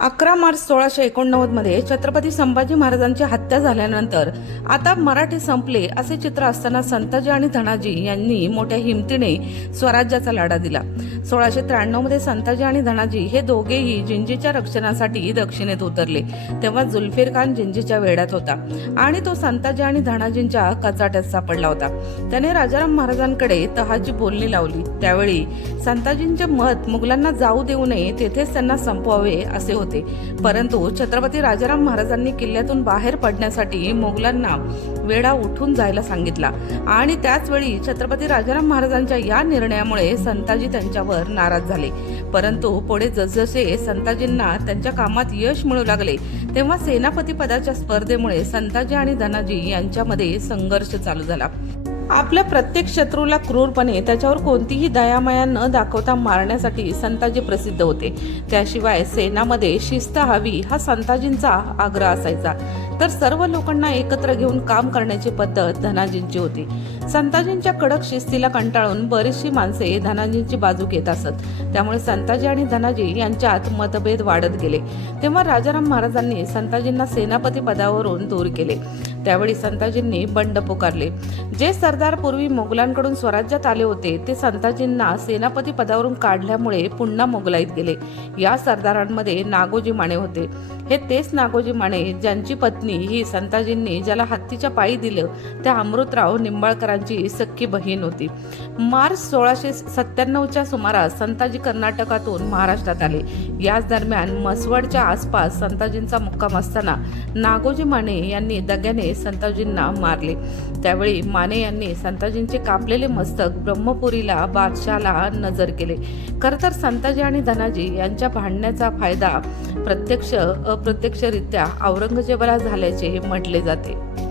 अकरा मार्च सोळाशे एकोणनव्वदमध्ये छत्रपती संभाजी महाराजांची हत्या झाल्यानंतर आता मराठी संपले असे चित्र असताना संताजी आणि धनाजी यांनी मोठ्या हिमतीने स्वराज्याचा लढा दिला. सोळाशे त्र्याण्णवमध्ये संताजी आणि धनाजी हे दोघेही जिंजीच्या रक्षणासाठी दक्षिणेत उतरले. तेव्हा जुल्फिर खान जिंजीच्या वेढ्यात होता आणि तो संताजी आणि धनाजींच्या कचाट्यात सापडला होता. त्याने राजाराम महाराजांकडे तहाची बोलणी लावली. त्यावेळी संताजींचे मत मुघलांना जाऊ देऊ नये तेथेच त्यांना संपवावे असे होते. परंतु छत्रपती राजाराम महाराजांनी किल्ल्यातून बाहेर पडण्यासाठी मुघलांना वेढा उठून जायला सांगितला आणि त्याचवेळी छत्रपती राजाराम महाराजांच्या या निर्णयामुळे संताजी त्यांच्यावर नाराज झाले. परंतु पुढे जसजसे संताजींना त्यांच्या कामात यश मिळू लागले तेव्हा सेनापती पदाच्या स्पर्धेमुळे संताजी आणि धनाजी यांच्यामध्ये संघर्ष चालू झाला. आपल्या प्रत्येक शत्रूला क्रूरपणे त्याच्यावर कोणतीही दयामाया न दाखवता मारण्यासाठी संताजी प्रसिद्ध होते. त्याशिवाय सेनामध्ये शिस्त हवी हा संताजींचा आग्रह असायचा. तर सर्व लोकांना एकत्र घेऊन काम करण्याची पद्धत धनाजींची होती. संताजींच्या कडक शिस्तीला कंटाळून बरीचशी माणसे धनाजींची बाजू घेत असत. त्यामुळे संताजी आणि धनाजी यांच्यात मतभेद वाढत गेले. तेव्हा राजाराम महाराजांनी संताजींना सेनापती पदावरून दूर केले. त्यावेळी संताजींनी बंड पुकारले. जे सरदार पूर्वी मोगलांकडून स्वराज्यात आले होते ते संताजींना सेनापती पदावरून काढल्यामुळे पुन्हा मोगलाईत गेले. या सरदारांमध्ये नागोजी माने होते. हे तेच नागोजी माने ज्यांची पत्नी ही संताजींनी ज्याला हत्तीच्या पायी दिलं त्या अमृतराव निंबाळकर निंबाळकरांची सख्खी बहीण होती. मार्च सोळाशे सत्त्याण्णवच्या सुमारास संताजी कर्नाटकातून महाराष्ट्रात आले. याच दरम्यान मसवडच्या आसपास संताजींचा मुक्काम असताना नागोजी माने यांनी दग्याने संताजींना मारले. त्यावेळी माने यांनी संताजींचे कापलेले मस्तक ब्रह्मपुरीला बादशाला नजर केले. खरं तर संताजी आणि धनाजी यांच्या भांडण्याचा फायदा प्रत्यक्ष अप्रत्यक्षरित्या औरंगजेबाला झाल्याचे म्हटले जाते.